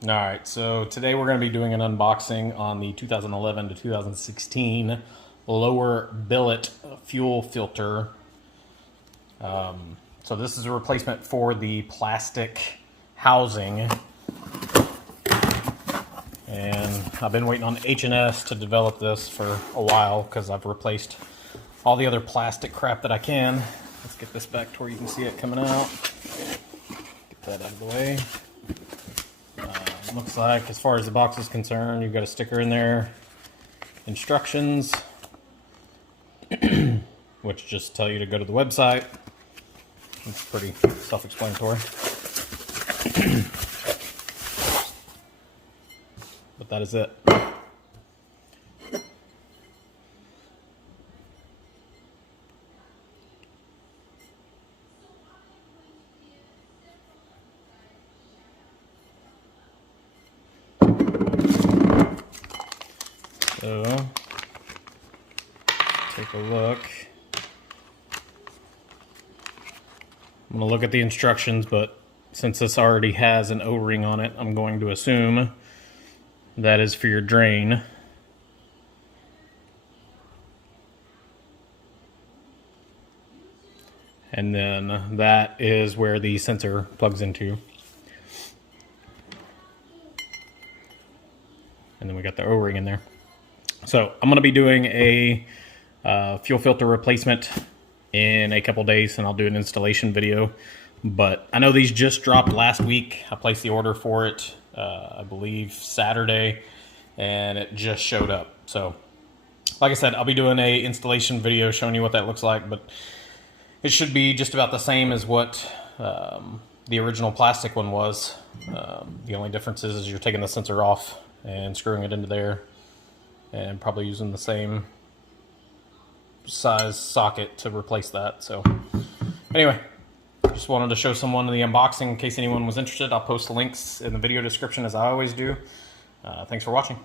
Alright, so today we're going to be doing an unboxing on the 2011 to 2016 lower billet fuel filter. So this is a replacement for the plastic housing. And I've been waiting on H&S to develop this for a while because I've replaced all the other plastic crap that I can. Let's get this back to where you can see it coming out. Get that out of the way. Looks like, as far as the box is concerned, you've got a sticker in there, instructions, which just tell you to go to the website. It's pretty self-explanatory. But that is it. So, take a look. I'm going to look at the instructions, but since this already has an O-ring on it, I'm going to assume that is for your drain. And then that is where the sensor plugs into. And then we got the O-ring in there. So I'm going to be doing a fuel filter replacement in a couple days, and I'll do an installation video. But I know these just dropped last week. I placed the order for it, I believe Saturday, and it just showed up. So like I said, I'll be doing a installation video showing you what that looks like, but it should be just about the same as what the original plastic one was. The only difference is you're taking the sensor off and screwing it into there, and probably using the same size socket to replace that. So anyway, just wanted to show someone the unboxing in case anyone was interested. I'll post the links in the video description as I always do. Thanks for watching.